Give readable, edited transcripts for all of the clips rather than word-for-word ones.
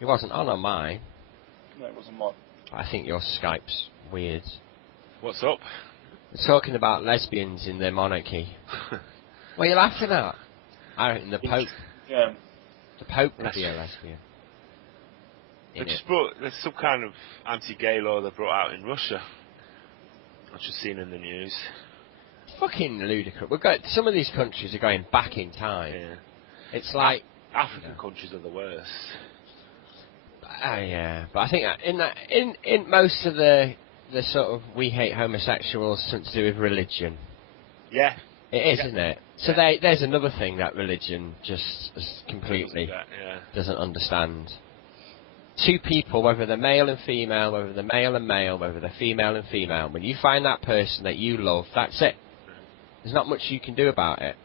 It wasn't on mine. No, it wasn't mine. I think your Skype's weird. What's up? We're talking about lesbians in the monarchy. What are you laughing at? I reckon the Pope. Yeah. The Pope could be a lesbian. There's some kind of anti-gay law they brought out in Russia. I've just seen in the news. Fucking ludicrous. Some of these countries are going back in time. Yeah. It's like African countries are the worst. Yeah, but I think in most of the sort of we hate homosexuals something to do with religion. Yeah. It is, isn't it? So there's another thing that religion just completely doesn't understand. Two people, whether they're male and female, whether they're male and male, whether they're female and female, when you find that person that you love, that's it. There's not much you can do about it.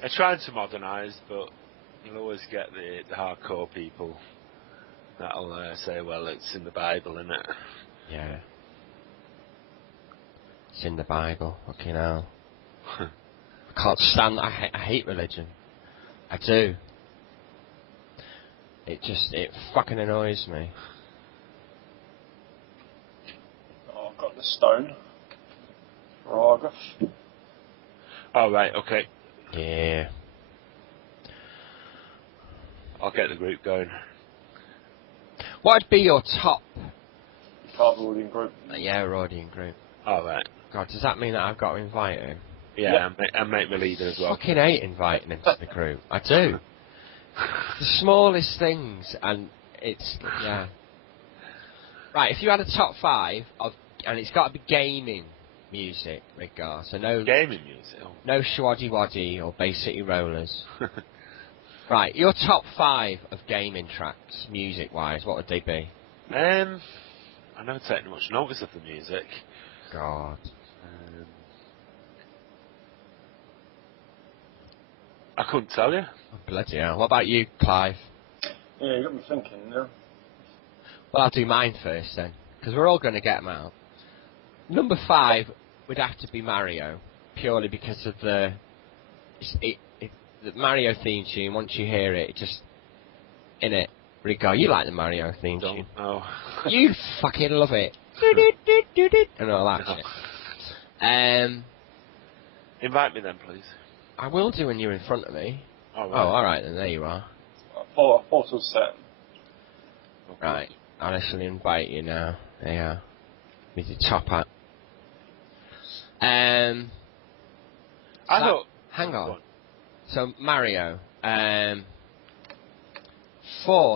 They're trying to modernise, but you'll always get the hardcore people that'll say, well, it's in the Bible, isn't it? Yeah. It's in the Bible, fucking hell. I can't stand, I hate religion. I do. It fucking annoys me. Oh, I've got the stone. For Argus. Oh, right, okay. Yeah. I'll get the group going. What'd be your top? You can't be already in group. Yeah, we're already in group. Oh, right. God, does that mean that I've got to invite him? Yeah, and make me leader as well. I fucking hate inviting him to the group. I do. The smallest things, and it's, yeah. Right, if you had a top 5 of, and it's got to be gaming music, regard. So no gaming music. Oh. No Schwaddy Waddy or Bay City Rollers. Right, your top 5 of gaming tracks, music-wise, what would they be? I never taken much notice of the music. God. I couldn't tell you. Oh, bloody hell. What about you, Clive? Yeah, you got me thinking now. Well, I'll do mine first then, because we're all going to get them out. Number 5 would have to be Mario, purely because of the Mario theme tune. Once you hear it, just in it. Rico, you like the Mario theme tune? Oh. You fucking love it. And all that shit. Invite me then, please. I will do when you're in front of me. Oh, right. Oh, alright then, there you are. Portal set. Right, I'll actually invite you now. There you are. With your top hat. Hang on. So, Mario. 4th,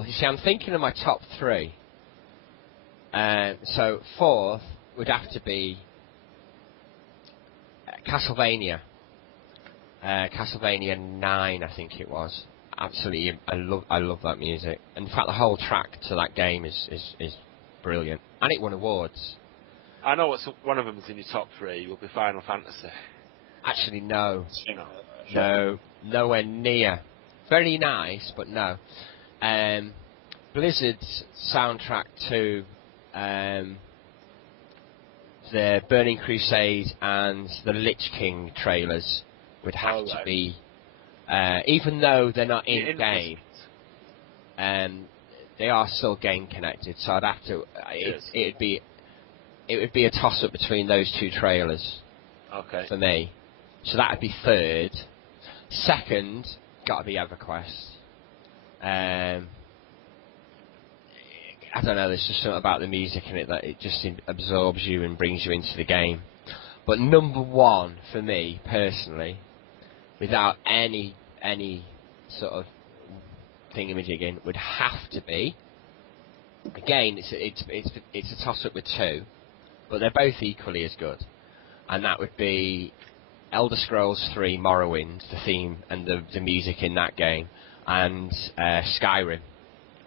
you see, I'm thinking of my top 3. So, 4th would have to be Castlevania. Castlevania 9, I think it was. Absolutely, I love that music. In fact, the whole track to that game is brilliant, and it won awards. I know what's one of them is in your top 3. Will be Final Fantasy. Actually, no, nowhere near. Very nice, but no. Blizzard's soundtrack to the Burning Crusade and the Lich King trailers would have to be, even though they're not in game, they are still game connected. So I'd have to. It would be a toss up between those 2 trailers. Okay. For me, so that'd be 3rd. 2nd, gotta be EverQuest. I don't know. There's just something about the music in it that it just absorbs you and brings you into the game. But number 1 for me personally, without any sort of thingamajigging, would have to be. Again, it's a toss up with 2, but they're both equally as good, and that would be Elder Scrolls 3 Morrowind, the theme and the music in that game, and Skyrim.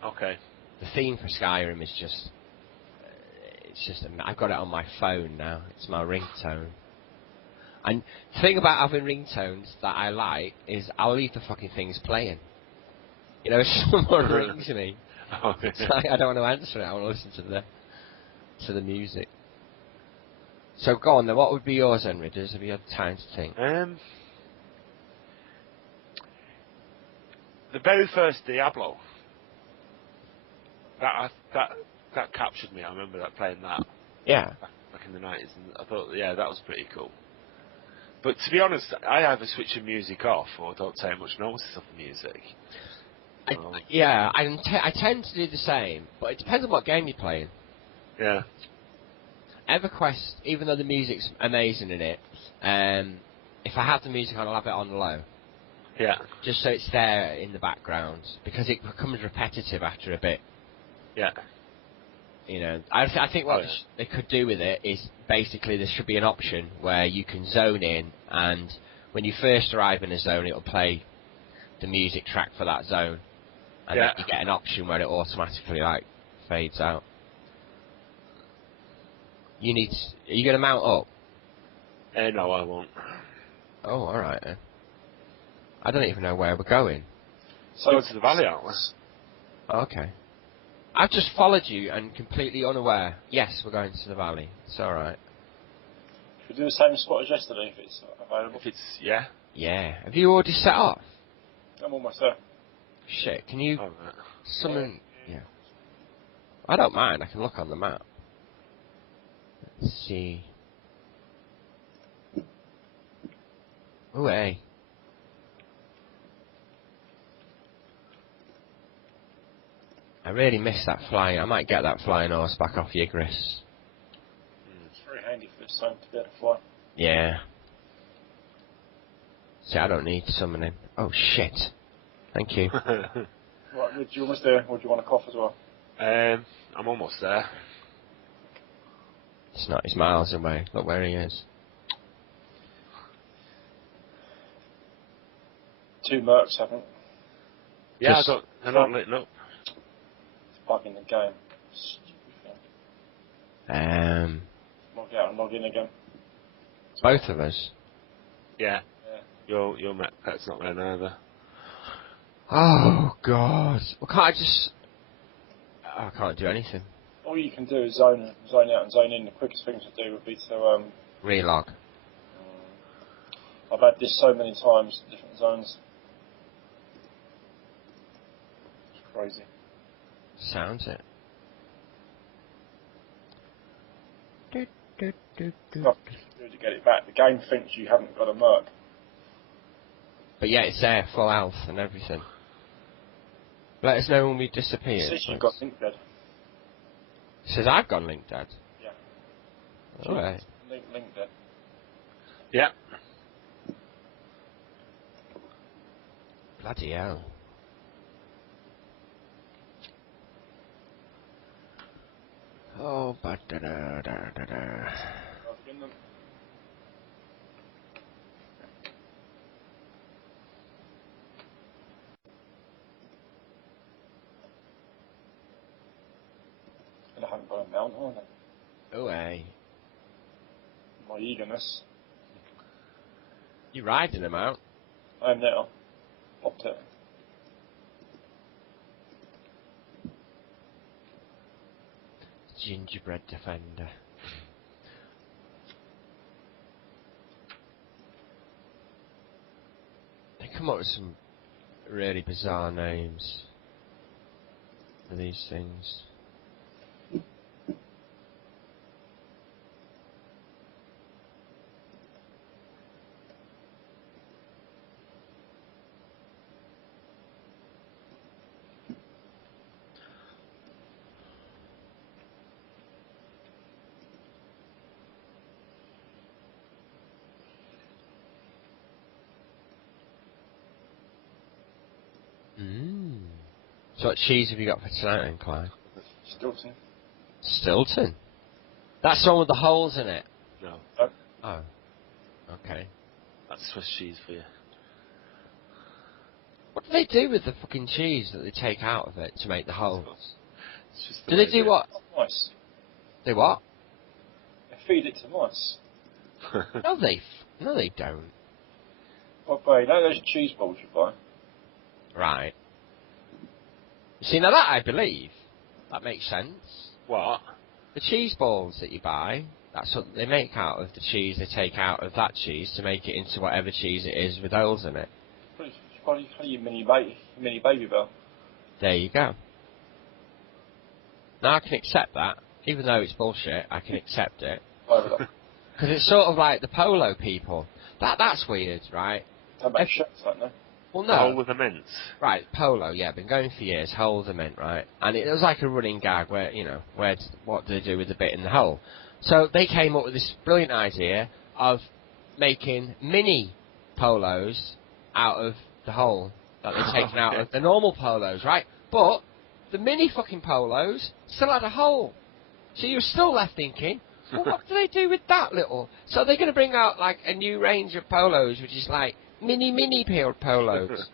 Okay. The theme for Skyrim is just, I've got it on my phone now. It's my ringtone. And the thing about having ringtones that I like is I'll leave the fucking things playing. You know, if someone rings me, it's like, I don't want to answer it. I want to listen to the music. So go on then. What would be yours then, Ridders? Have you had time to think? The very first Diablo that captured me. I remember that playing that Yeah. back in the 90s, and I thought, yeah, that was pretty cool. But to be honest, I either switch the music off or don't take much notice of the music. Yeah, I tend to do the same, but it depends on what game you're playing. Yeah. EverQuest, even though the music's amazing in it, if I have the music on, I'll have it on low. Yeah. Just so it's there in the background, because it becomes repetitive after a bit. Yeah. You know, I think what they could do with it is basically there should be an option where you can zone in, and when you first arrive in a zone, it'll play the music track for that zone, and then you get an option where it automatically fades out. Are you going to mount up? No, I won't. Oh, all right. I don't even know where we're going. So go to the valley, aren't we? Okay. I've just followed you and completely unaware. Yes, we're going to the valley. It's all right. Should we do the same spot as yesterday if it's available? Yeah. Yeah. Have you already set off? I'm almost there. Shit. Can you summon? Yeah. Yeah. I don't mind. I can look on the map. Let's see. Ooh, hey. I really miss that flying. I might get that flying horse back off Ygritte. It's very handy for this zone to be able to fly. Yeah. See, I don't need summoning. Oh, shit. Thank you. Right, you almost there, or do you want a cough as well? I'm almost there. It's not. He's miles away. Look where he is. 2 mercs haven't. Yeah, they're not lit up. It's bugging the game. Stupid thing. Log out and log in again. Both of us. Yeah. Your pet's not there neither. Oh God! Well, can't I just? I can't do anything. All you can do is zone out and zone in. The quickest thing to do would be to relog. I've had this so many times, different zones. It's crazy. Sounds it. Not to get it back. The game thinks you haven't got a merc. But yeah, it's there, full health and everything. Let us know when we disappear. It says you've got link dead. It says I've gone link dead. Yeah. Alright. Link dead. Yeah. Bloody hell. Oh, but da da da da da. And I haven't got a mount on it. Oh, hey. My eagerness. You riding them out? I am now. Popped it. Gingerbread defender. They come up with some really bizarre names for these things. So what cheese have you got for tonight then, Clyde? Stilton. Stilton? That's the one with the holes in it? No. Oh. Okay. That's Swiss cheese for you. What do they do with the fucking cheese that they take out of it to make the holes? It's just Do they do what? Mice. They what? They feed it to mice. No, they don't. Well, but you know those cheese balls you buy? Right. See, now that I believe. That makes sense. What? The cheese balls that you buy, that's what they make out of the cheese they take out of that cheese to make it into whatever cheese it is with holes in it. It's probably your mini baby bell. There you go. Now I can accept that. Even though it's bullshit, I can accept it. Because it's sort of like the polo people. That's weird, right? How about shirts, don't they? Well, no. Hole with the mints. Right, polo, yeah, been going for years, hole the mint, right? And it was like a running gag where, what do they do with the bit in the hole? So they came up with this brilliant idea of making mini polos out of the hole that they've taken out of the normal polos, right? But the mini fucking polos still had a hole. So you're still left thinking, well, what do they do with that little? So they're going to bring out, like, a new range of polos, which is like mini polos.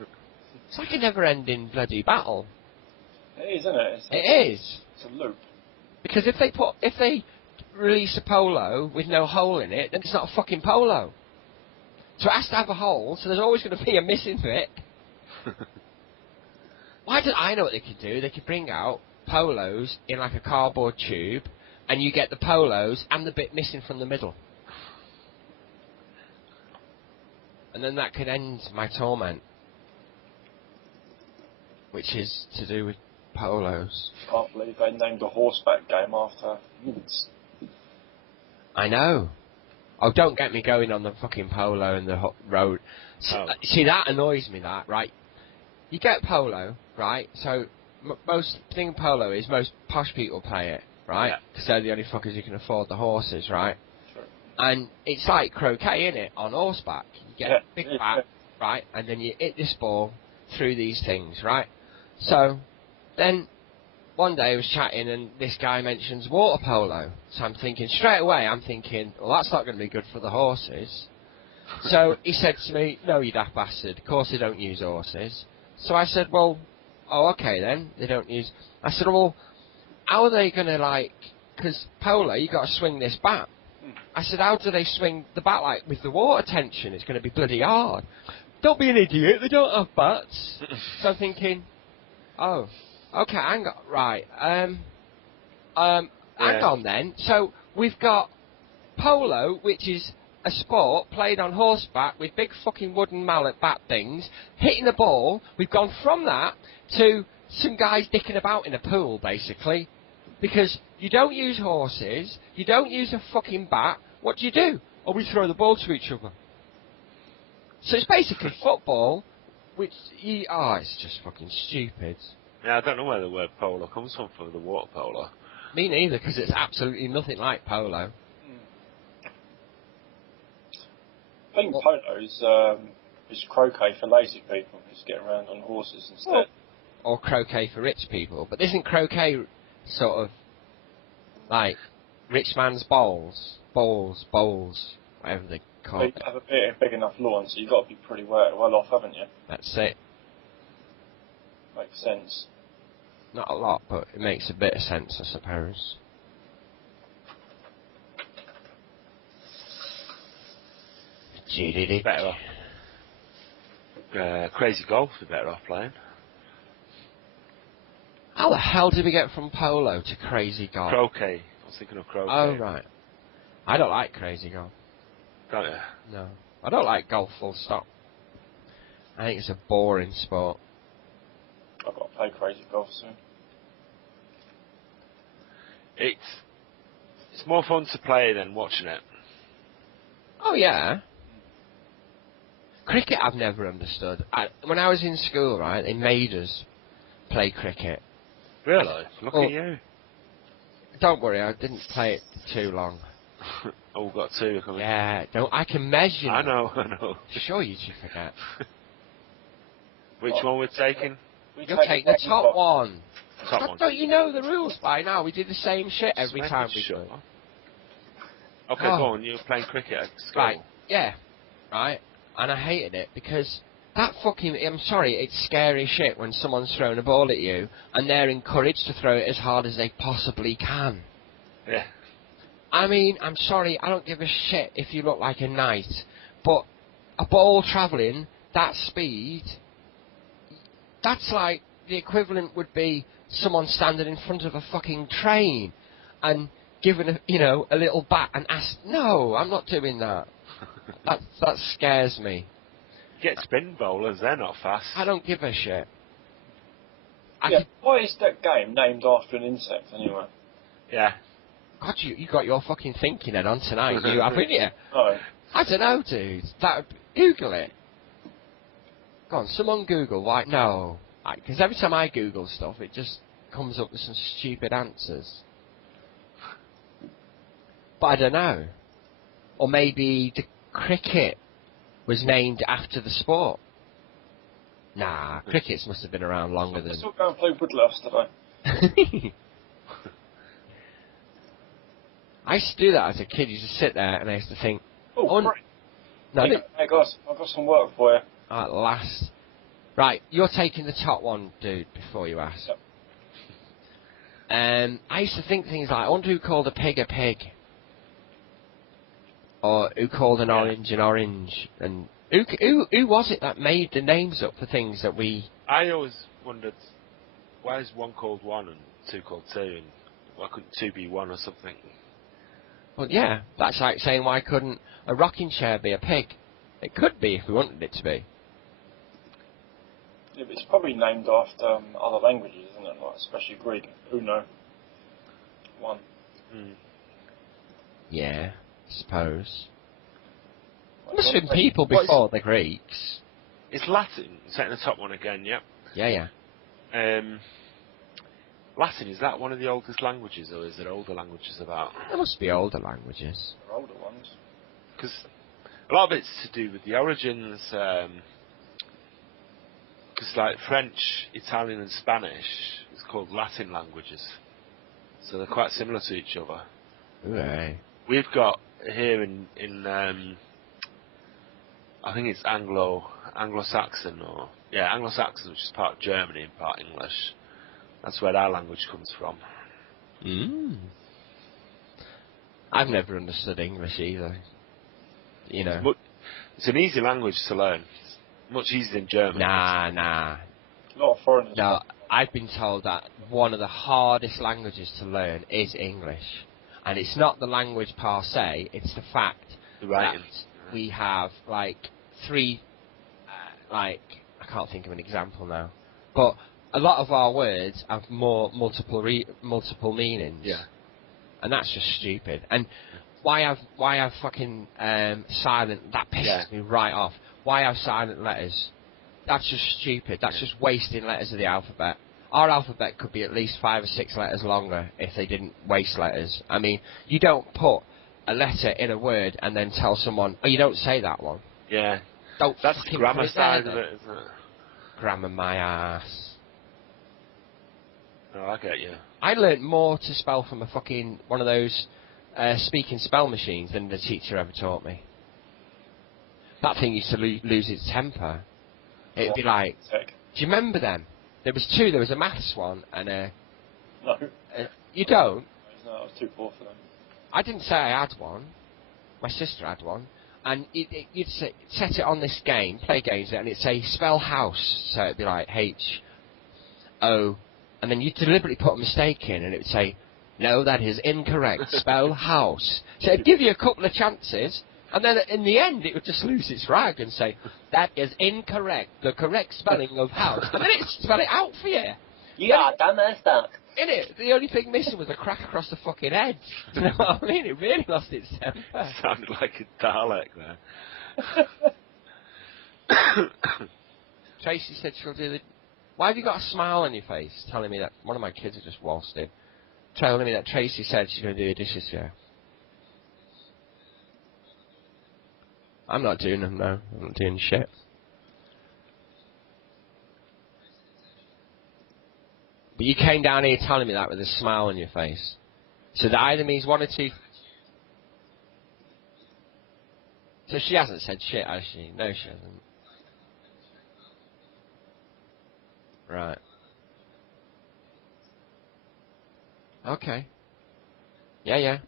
It's like a never-ending bloody battle. It is, isn't it? It is. It's a loop. Because if they release a polo with no hole in it, then it's not a fucking polo. So it has to have a hole, so there's always going to be a missing bit. I know what they could do. They could bring out polos in like a cardboard tube, and you get the polos and the bit missing from the middle. And then that could end my torment, which is to do with polos. Can't believe they named a horseback game after mints. I know. Oh, don't get me going on the fucking polo and the road. See, that annoys me, that, right? You get polo, right? So, most thing polo is most posh people play it, right? Because they're the only fuckers who can afford the horses, right? Sure. And it's like croquet, innit? On horseback. You get a big bat, right? And then you hit this ball through these things, right? So, then, one day I was chatting and this guy mentions water polo. So I'm thinking, straight away, well, that's not going to be good for the horses. So he said to me, no, you daft bastard, of course they don't use horses. So I said, well, okay then, they don't use... I said, well, how are they going to, because polo, you got to swing this bat. I said, how do they swing the bat, with the water tension? It's going to be bloody hard. Don't be an idiot, they don't have bats. So I'm thinking, oh, okay, hang on, right, hang on then. So we've got polo, which is a sport played on horseback with big fucking wooden mallet bat things, hitting the ball. We've gone from that to some guys dicking about in a pool, basically, because you don't use horses, you don't use a fucking bat. What do? Oh, we throw the ball to each other. So it's basically football, which it's just fucking stupid. Yeah, I don't know where the word polo comes from for the water polo. Me neither, because it's absolutely nothing like polo. I think polo is croquet for lazy people, just get around on horses instead. Or croquet for rich people. But isn't croquet sort of like rich man's bowls, whatever they call it? You have a big enough lawn, so you've got to be pretty well off, haven't you? That's it. Makes sense. Not a lot, but it makes a bit of sense, I suppose. Better off. Crazy golf is better off playing. How the hell did we get from polo to crazy golf? Croquet. I was thinking of croquet. Oh, right. I don't like crazy golf. Don't you? No. I don't like golf full stop. I think it's a boring sport. I've got to play crazy golf soon. It's more fun to play than watching it. Oh, yeah. Cricket I've never understood. When I was in school, right, they made us play cricket. Really? Look at you. Don't worry, I didn't play it too long. Oh, we've got two coming. Yeah, I can measure. I know. Sure you should forget. Which one we're taking? You're taking the top one. Top one. Don't you know the rules by now? We do the same shit every time we play. Okay, go on. You're playing cricket at school. Right, yeah. Right. And I hated it because that fucking... I'm sorry, it's scary shit when someone's throwing a ball at you and they're encouraged to throw it as hard as they possibly can. Yeah. I mean, I'm sorry, I don't give a shit if you look like a knight, but a ball travelling that speed, that's like the equivalent would be someone standing in front of a fucking train and giving a little bat and ask, no, I'm not doing that. That scares me. Get spin bowlers, they're not fast. I don't give a shit. Why is that game named after an insect anyway? Yeah. God, you got your fucking thinking head on tonight, you haven't you? No. I don't know, dude. Google it. Go on, someone Google why. No. Because every time I Google stuff, it just comes up with some stupid answers. But I don't know. Or maybe the cricket was named after the sport. Nah, crickets must have been around longer than... Let's all go and play Woodlouse today. I used to do that as a kid. You just sit there and I used to think... Oh, great. No, Hey guys, I've got some work for you. At last. Right, you're taking the top one, dude, before you ask. Yep. I used to think things like, I wonder who called a pig a pig. Or who called an orange an orange. And who was it that made the names up for things that we... I always wondered, why is one called one and two called two, and why couldn't two be one or something? Well, yeah, that's like saying why couldn't a rocking chair be a pig? It could be if we wanted it to be. Yeah, but it's probably named after other languages, isn't it? Like, especially Greek. Uno. One. Yeah, I suppose. Like, Must have been people before the Greeks. It's Latin. Setting the top one again, yep. Yeah. Latin, is that one of the oldest languages, or is there older languages about? There must be older languages. They're older ones. Because a lot of it's to do with the origins, because like French, Italian and Spanish is called Latin languages. So they're quite similar to each other. Right. We've got here in I think it's Anglo-Saxon, Anglo-Saxon, which is part Germany and part English. That's where our language comes from. I've never understood English either. You know. It's an easy language to learn. It's much easier than German. Nah. A lot of foreigners. No, I've been told that one of the hardest languages to learn is English. And it's not the language per se, it's the fact that we have, like, three, I can't think of an example now, but a lot of our words have multiple meanings. Yeah. And that's just stupid. And why have fucking silent, that pisses me right off. Why have silent letters? That's just stupid. That's just wasting letters of the alphabet. Our alphabet could be at least 5 or 6 letters longer if they didn't waste letters. I mean, you don't put a letter in a word and then tell someone, oh, you don't say that one. Yeah. Don't That's fucking the grammar put it side there, of it, isn't it? Grammar my ass. Oh, I get you. I learnt more to spell from a fucking one of those speaking spell machines than the teacher ever taught me. That thing used to lose its temper. It'd be like, do you remember them? There was two. There was a maths one and a... No. You don't? No, I was too poor for them. I didn't say I had one. My sister had one. And you'd set it on this game, play games, and it'd say spell house. So it'd be like H-O... And then you'd deliberately put a mistake in, and it would say, no, that is incorrect, spell house. So it'd give you a couple of chances, and then in the end it would just lose its rag and say, that is incorrect, the correct spelling of house. And then it'd spell it out for you. You got that messed up. Innit? The only thing missing was a crack across the fucking edge. You know what I mean? It really lost its temper. Sounded like a Dalek there. Tracy said she'll do the... Why have you got a smile on your face telling me that... One of my kids has just waltzed in. Telling me that Tracy said she's going to do the dishes, yeah. I'm not doing them, no. I'm not doing shit. But you came down here telling me that with a smile on your face. So that either means one or two... So she hasn't said shit, has she? No, she hasn't. Right. Okay. Yeah.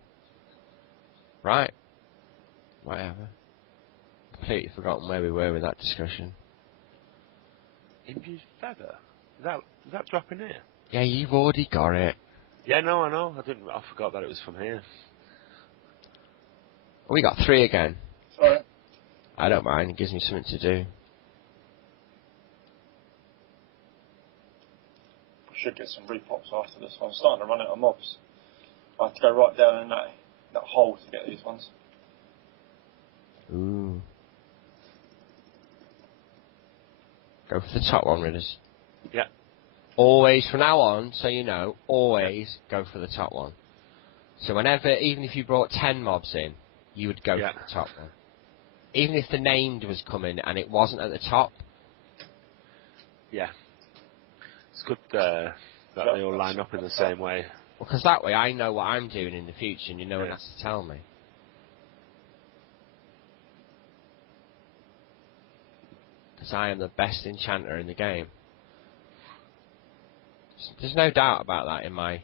Right. Whatever. Completely forgotten where we were with that discussion. Infused feather? Is that dropping here? Yeah, you've already got it. Yeah, no, I know. I forgot that it was from here. We got 3 again. Sorry. I don't mind. It gives me something to do. should get some repops after this one. I'm starting to run out of mobs. I have to go right down in that hole to get these ones. Ooh. Go for the top one, Ridders. Yeah. Always, from now on, so you know, always go for the top one. So whenever, even if you brought 10 mobs in, you would go for the top one. Even if the named was coming and it wasn't at the top. Yeah. It's good that they all line up in the same way. Well, because that way I know what I'm doing in the future and no one has to tell me. Because I am the best enchanter in the game. There's no doubt about that in my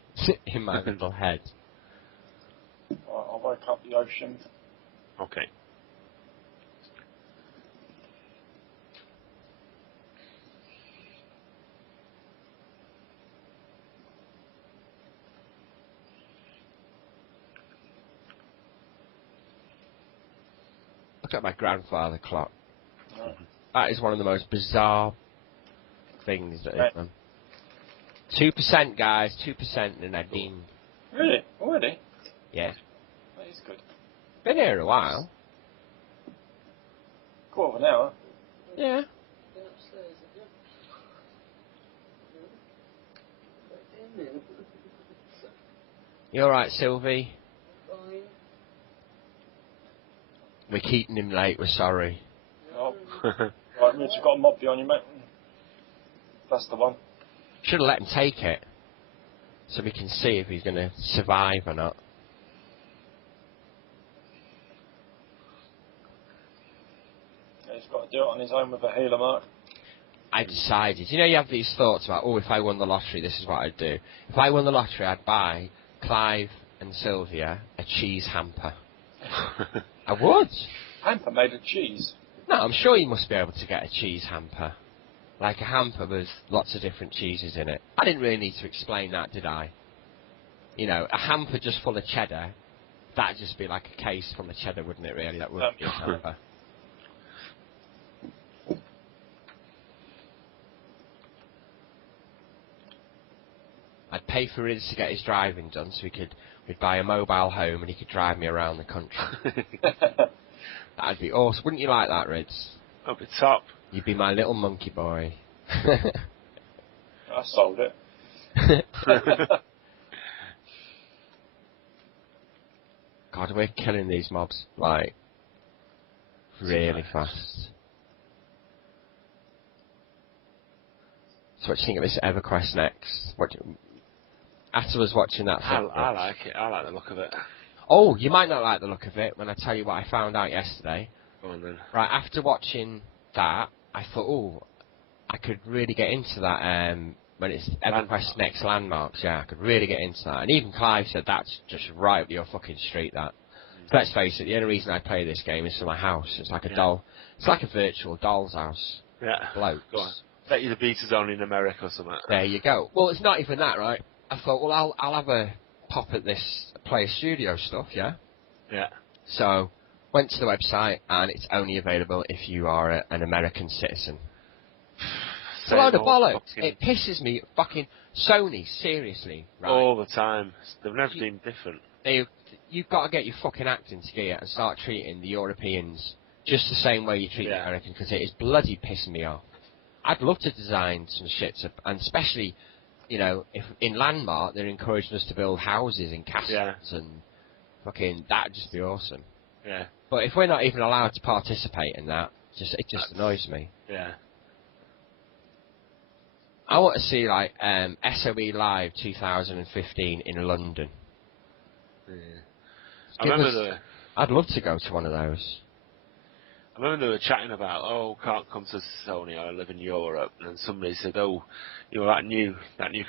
in my little head. I'll wake up the ocean. Okay. Look at my grandfather clock. Right. That is one of the most bizarre things that is done. 2%, guys, 2% in Nadine. Really? Already? Yeah. That is good. Been here a while. Quarter of an hour. Yeah. You alright, Sylvie? Fine. We're keeping him late, we're sorry. Oh. Right, Mitch, you've got a mob behind you, mate. That's the one. Should have let him take it. So we can see if he's going to survive or not. Yeah, he's got to do it on his own with a healer mark. I decided, you know, you have these thoughts about, oh, if I won the lottery, this is what I'd do. If I won the lottery, I'd buy Clive and Sylvia a cheese hamper. I would. Hamper made of cheese. No, I'm sure you must be able to get a cheese hamper. Like a hamper with lots of different cheeses in it. I didn't really need to explain that, did I? You know, a hamper just full of cheddar, that'd just be like a case full of cheddar, wouldn't it, really? That wouldn't be a hamper. I'd pay for Rids to get his driving done so we'd buy a mobile home and he could drive me around the country. That'd be awesome. Wouldn't you like that, Rids? That'd be top. You'd be my little monkey boy. I sold it. God, we're killing these mobs, like, really fast. So what do you think of this EverQuest next? After us watching that thing. I like it. I like the look of it. Oh, you might not like the look of it when I tell you what I found out yesterday. Go on then. Right, after watching that, I thought, oh, I could really get into that when it's EverQuest next landmarks. Yeah, I could really get into that. And even Clive said that's just right up your fucking street, that. Let's face it, the only reason I play this game is for my house. It's like a doll. It's like a virtual doll's house. Yeah. Blokes. Go on. Bet you the beta's only in America or something. There you go. Well, it's not even that, right? I thought, well, I'll have a pop at this Player Studio stuff, yeah? Yeah. So, went to the website, and it's only available if you are an American citizen. It's a load of bollocks. It pisses me fucking... Sony, seriously, right? All the time. They've never been different. You've got to get your fucking act into gear and start treating the Europeans just the same way you treat the Americans, because it is bloody pissing me off. I'd love to design some shit, and especially, you know, if in Landmark they're encouraging us to build houses and castles and fucking, that'd just be awesome. Yeah. But if we're not even allowed to participate in that, it just annoys me. Yeah. I want to see, like, SOE Live 2015 in London. Yeah. I'd love to go to one of those. I remember they were chatting about, can't come to Sony, I live in Europe, and then somebody said, you know, that new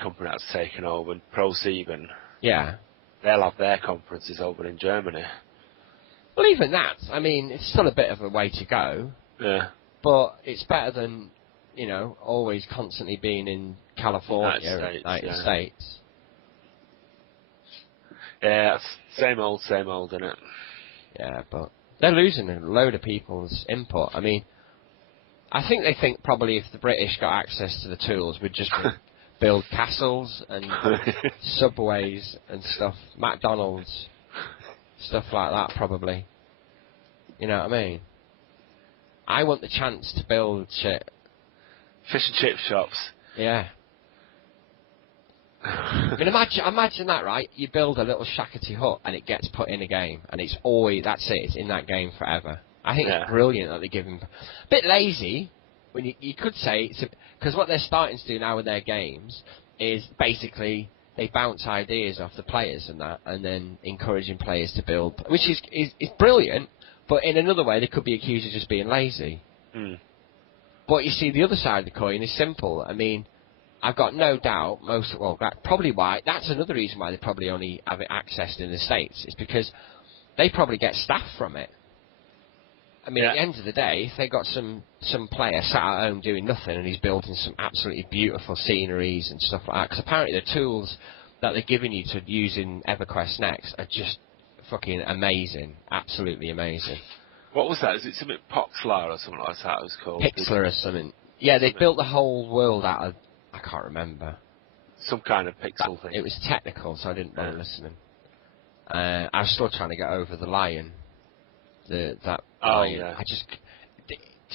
company that's taken over, ProSieben. Yeah. They'll have their conferences over in Germany. Well, even that, I mean, it's still a bit of a way to go. Yeah. But it's better than, you know, always constantly being in California or United States. Yeah, it's same old, isn't it? Yeah, but they're losing a load of people's input. I mean, I think they think probably if the British got access to the tools, we'd just be build castles and subways and stuff, McDonald's, stuff like that probably. You know what I mean? I want the chance to build shit. Fish and chip shops. Yeah. I mean, imagine that, right? You build a little shackety hut and it gets put in a game, and it's always, that's it, it's in that game forever. I think it's brilliant that they give them... A bit lazy, when you could say, because what they're starting to do now with their games is basically they bounce ideas off the players and that, and then encouraging players to build, which is brilliant, but in another way they could be accused of just being lazy. Mm. But you see, the other side of the coin is simple. I mean, I've got no doubt probably why, that's another reason why they probably only have it accessed in the States, is because they probably get staff from it. I mean, at the end of the day, if they got some player sat at home doing nothing and he's building some absolutely beautiful sceneries and stuff like that, because apparently the tools that they're giving you to use in EverQuest Next are just fucking amazing, absolutely amazing. What was that? Is it something Poxlar or something like that it was called? Pixlar or something. Yeah, they built the whole world out of, I can't remember. Some kind of pixel thing. It was technical, so I didn't bother listening. I was still trying to get over the lion. Lion. Yeah.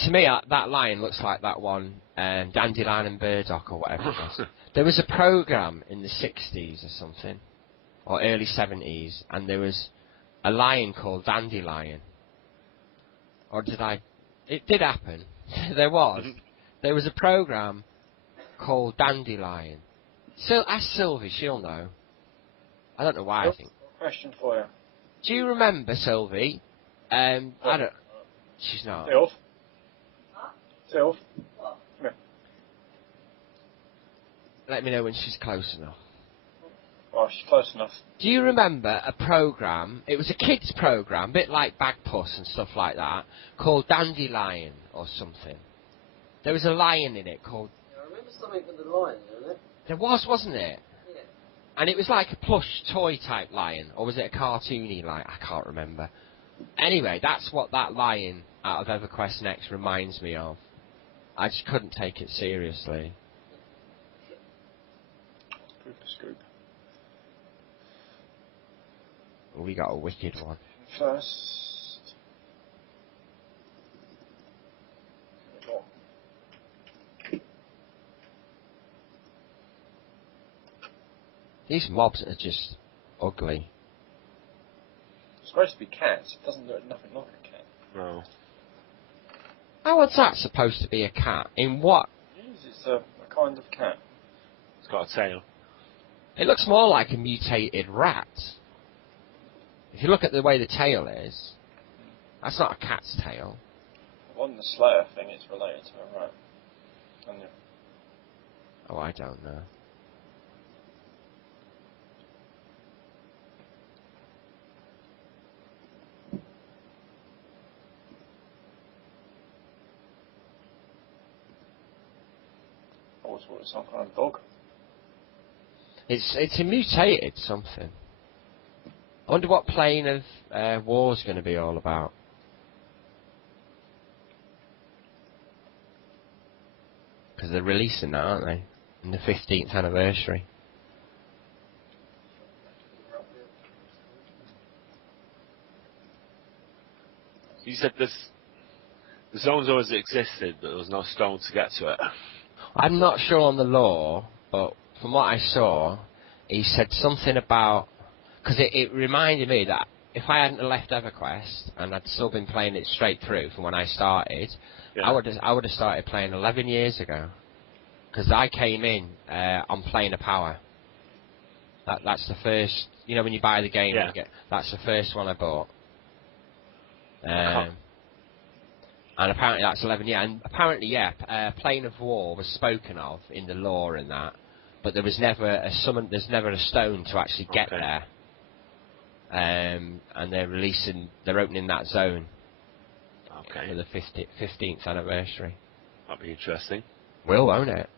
To me, that lion looks like that one, Dandelion and Burdock or whatever it was. There was a program in the 60s or something, or early 70s, and there was a lion called Dandelion. Or did I... It did happen. There was. There was a program called Dandelion. So ask Sylvie, she'll know. I don't know why, I think. Question for you. Do you remember, Sylvie? I don't... She's not. Sylv? Sylv? Come here. Let me know when she's close enough. Oh, she's close enough. Do you remember a program? It was a kids' program, a bit like Bagpuss and stuff like that, called Dandelion or something. There was a lion in it called... I remember something with the lion, isn't it? There was, wasn't it? Yeah. And it was like a plush toy type lion, or was it a cartoony lion? I can't remember. Anyway, that's what that lion out of EverQuest Next reminds me of. I just couldn't take it seriously. Scoop. We got a wicked one. First. These mobs are just ugly. It's supposed to be cats. It doesn't look nothing like a cat. No. How was that supposed to be a cat? In what? It's a kind of cat. It's got a tail. It looks more like a mutated rat. If you look at the way the tail is, that's not a cat's tail. On the Slayer thing, it's related to a rat. Oh, I don't know. I always thought it was some kind of dog. It's a mutated something. I wonder what Plane of War's going to be all about. Because they're releasing that, aren't they? In the 15th anniversary. You said the zone's always existed, but there was no stone to get to it. I'm not sure on the law, but from what I saw, he said something about... Because it reminded me that if I hadn't left EverQuest and I'd still been playing it straight through from when I started, I would have started playing 11 years ago. Because I came in on Plane of Power. That's the first... You know when you buy the game, that's the first one I bought. And apparently that's 11 years. And apparently, Plane of War was spoken of in the law and that, but there was never a summon. There's never a stone to actually get there. And they're opening that zone. Okay. For the 15th anniversary. That'd be interesting. Will, won't it?